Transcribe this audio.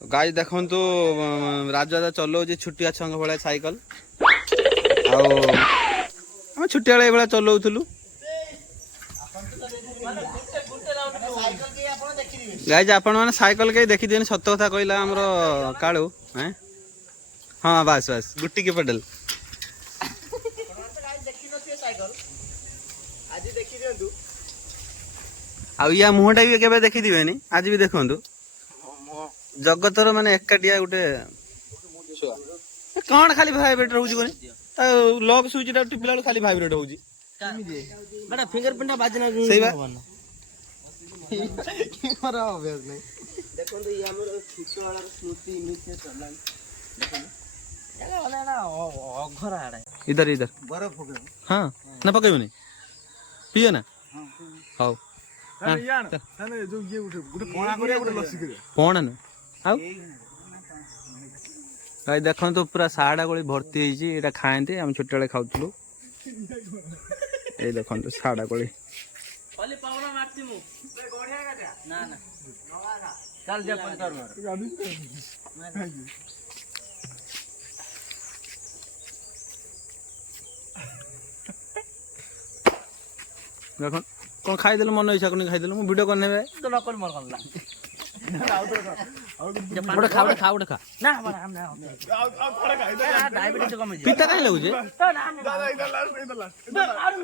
guys देखंतु राजदादा चलाउछि छुटिया छंग भले cycle आ हम छुटिया वाला भले चलाउथुलु गाइस आपण माने साइकल के देखि देन सत्य कथा कहला हमरो काळू हैं हां बस बस गुट्टी के पेडल आज देखि दियंतु आ या मुहटा भी केबे देखि दिबेनी आज भी देखंतु जगतर माने एकाटिया गुटे कौन खाली वाइब्रेट रहउछि कोनी लॉक स्विच टा टिपिला खाली वाइब्रेट होउछि बड़ा फिंगरप्रिंट बाजना सही बा की करा अभ्यास नहीं देखो तो ये हमर छिटो वाला स्मृति नीचे चला देखो एला वाला ना अघरा आड़ा इधर इधर बर्फ हो गया हां ना पकेबनी पिए ना हाउ अरे यार थाने जो ये गुटे कोणा करे गुटे लस्सी करे कोण न आउ गाय देखन तो पूरा साड़ा गोली भर्ती होई छी एटा खाएंते हम छोटे वाले खाउतलु ए देखन तो साड़ा गोली खाली पावना मारती मु गढिया गाजा ना ना चल जा पंतर मार देखन कोन खाइ देल मन इच्छा कोनी खाइ देल मु वीडियो करने बे तो नकल मर करला बड़ा खा ना बड़ा हम ना डायबिटीज कम जे पिता काहे लगु जे तो ना दादा इधर लास्ट आरु